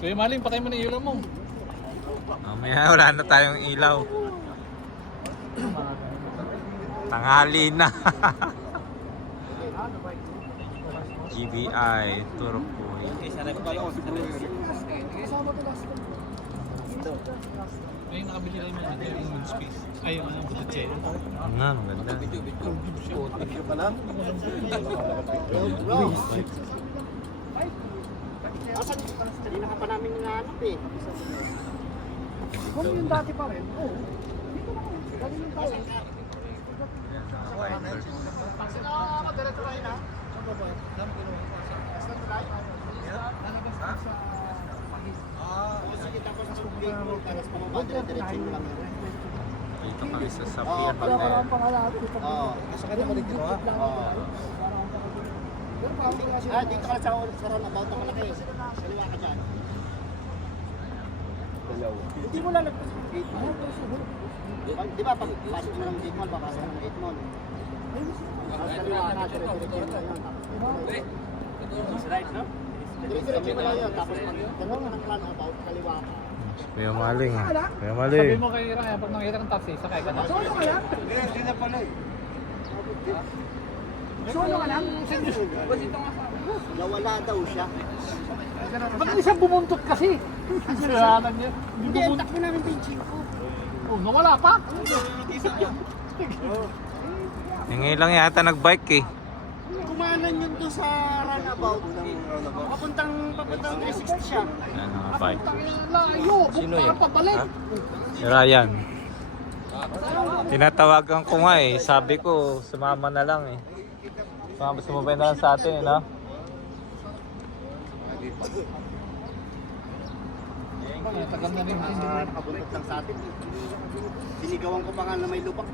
Kuya Maling, patay mo na ilaw mo. Mamaya wala na tayong ilaw. Tanghali na. GBI Turquoise. Ay, nakabili lang yung yung space. Ay, yung bututse. Ang ganda. Asan? Kanina ka pa namin hinahanap eh. Kung yung dati pa rin, oo. Dito na kami. Galing yung tayo. Diretso tayo na. Sige, tapos big road, tapos pumaba, diretso mo lang. Dito kami sa Sapir Wala Hotel. ang pangalan. Oo. Sa kanya balik dito ha? Oo. Dito ka sa runabout na malaki. Kaliwa ka dyan. Hindi mo lang nagpasakit. Di ba, pag pasok mo ng gate mall, papasok mo ng gate mall. Kaliwa ka na, diretso mo lang. Right, no? Diretso mo lang yun, tapos pag dalawa ka ng runabout, kaliwa ka. Kuya Maling. Kuya Sabi Maling. mo kay Raya, pag nakita ng taxi, sakay ka na. Solo ka lang? Hindi na pala eh. Solo ka lang? Nawala daw siya. Ba't hindi siya bumuntot kasi? Kasalanan niya. Hindi, ang takbo namin pinching ko. Oh, nawala pa? Hingi lang yata nag-bike eh. Kumanan yun doon sa runabout. Papuntang 360 siya. Yan ang bike. Layo, bukta pabalik. Si Ryan. Tinatawagan ko nga eh. Sabi ko, sumama na lang eh. Sumabay na lang sa atin eh, no? Tagal na rin. Nakabuntot lang sa atin. Sinigawan ko pa nga na may lubak.